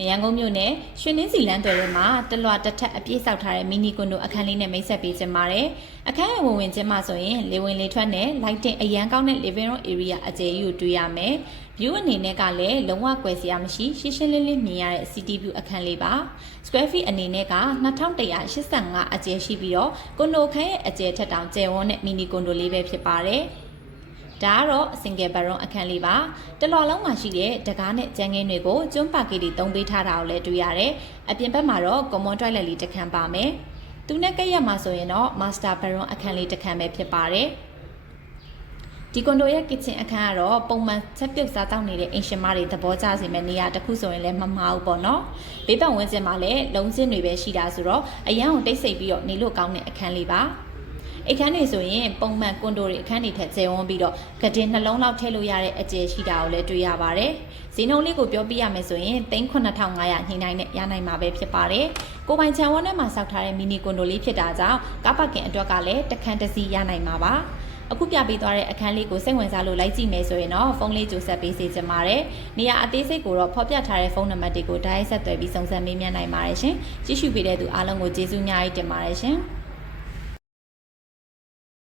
မရန်ကုန်မြို့နယ်ရွှေနှင်းစီလန်းတော်ထဲမှာတလွာတစ်ထပ်အပြည့်ဆောက်ထားတဲ့မီနီကွန်ဒိုအခန်းလေးနဲ့မိတ်ဆက်ပေးခြင်းပါတယ်။အခန်းရဲ့ဝင်ဝင်ချင်းမှာဆိုရင်လေဝင်လေထွက်နဲ့ lighting အရန်ကောင်းတဲ့ living room area အကျယ်ကြီးကိုတွေ့ရမယ်။ view အနေနဲ့ကလည်းလုံးဝကွယ်စရာမရှိရှင်းရှင်းလင်းလင်းမြင်ရတဲ့ city view အခန်းလေးပါ။ square feet အနေနဲ့က2185အကျယ်ရှိပြီးတော့ကွန်ဒိုအခန်းရဲ့အကျယ်ထက်တောင်ကျယ်ဝန်းတဲ့မီနီကွန်ဒိုလေးပဲဖြစ်ပါတယ်။ ဒါကတော့ single bedroom အခန်းလေးပါတလွာလုံးမှာရှိတဲ့တကားနဲ့ကြမ်းခင်းတွေကိုကျွန်းပါကီတီသုံးပေးထားတာကိုလည်းတွေ့ရတယ်အပြင်ဘက်မှာတော့ common toilet လေးတစ်ခန်းပါမယ်သူနဲ့ကက်ရက်မှာဆိုရင်တော့ master bedroom အခန်းလေးတစ်ခန်းပဲဖြစ်ပါတယ်ဒီကွန်ဒိုရဲ့ kitchen အခန်းကတော့ပုံမှန်ချက်ပြုတ်စားတောက်နေတဲ့အိမ်ရှင်မတွေသဘောကျစေမယ့်နေရာတစ်ခုဆိုရင်လည်းမမှားဘူးပေါ့နော်ဘေးပတ်ဝန်းကျင်မှာလည်းလုံးစင်းတွေပဲရှိတာဆိုတော့အရန်ကိုတိတ်ဆိတ်ပြီးတော့နေလို့ကောင်းတဲ့အခန်းလေးပါ အခန်းတွေဆိုရင်ပုံမှန်ကွန်ဒိုတွေအခန်းတွေထက်ကျယ်ဝန်းပြီးတော့ကတင်နှလုံးလောက်ထည့်လို့ရတဲ့အကျယ်ရှိတာကိုလည်းတွေ့ရပါတယ်။ဈေးနှုန်းလေးကိုပြောပြရမယ်ဆိုရင်3,9500ညှိနှိုင်းနဲ့ရနိုင်မှာပဲဖြစ်ပါတယ်။ကိုပိုင်ချန်ဝန်းထဲမှာစောက်ထားတဲ့မီနီကွန်ဒိုလေးဖြစ်တာကြောင့်ကားပါကင်အတွက်ကလည်းတစ်ခန်းတစ်စီးရနိုင်မှာပါ။အခုပြပေးသွားတဲ့အခန်းလေးကိုစိတ်ဝင်စားလို့လိုက်ကြည့်မယ်ဆိုရင်တော့ဖုန်းလေးကြိုဆက်ပေးစေချင်ပါတယ်။နေရာအသေးစိတ်ကိုတော့ဖော်ပြထားတဲ့ဖုန်းနံပါတ်တွေကိုဓာတ်ရိုက်ဆက်သွယ်ပြီးစုံစမ်းမေးမြန်းနိုင်ပါတယ်ရှင်။ကြည့်ရှုပေးတဲ့သူအားလုံးကိုကျေးဇူးအများကြီးတင်ပါတယ်ရှင်။